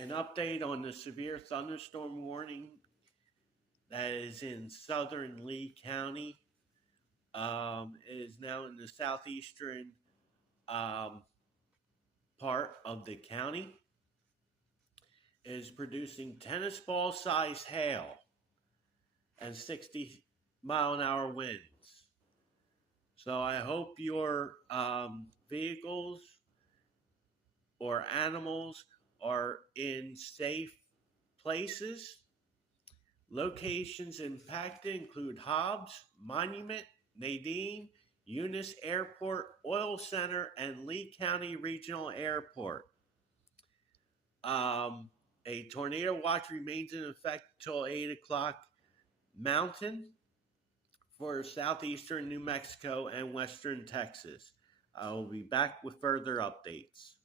an update on the severe thunderstorm warning that is in southern Lee County. It is now in the southeastern um, part of the county. It is producing tennis ball size hail and 60-mile-an-hour winds. So I hope your vehicles or animals are in safe places. Locations impacted include Hobbs, Monument, Nadine, Eunice Airport, Oil Center, and Lee County Regional Airport. A tornado watch remains in effect until 8 o'clock Mountain for southeastern New Mexico and western Texas. I will be back with further updates.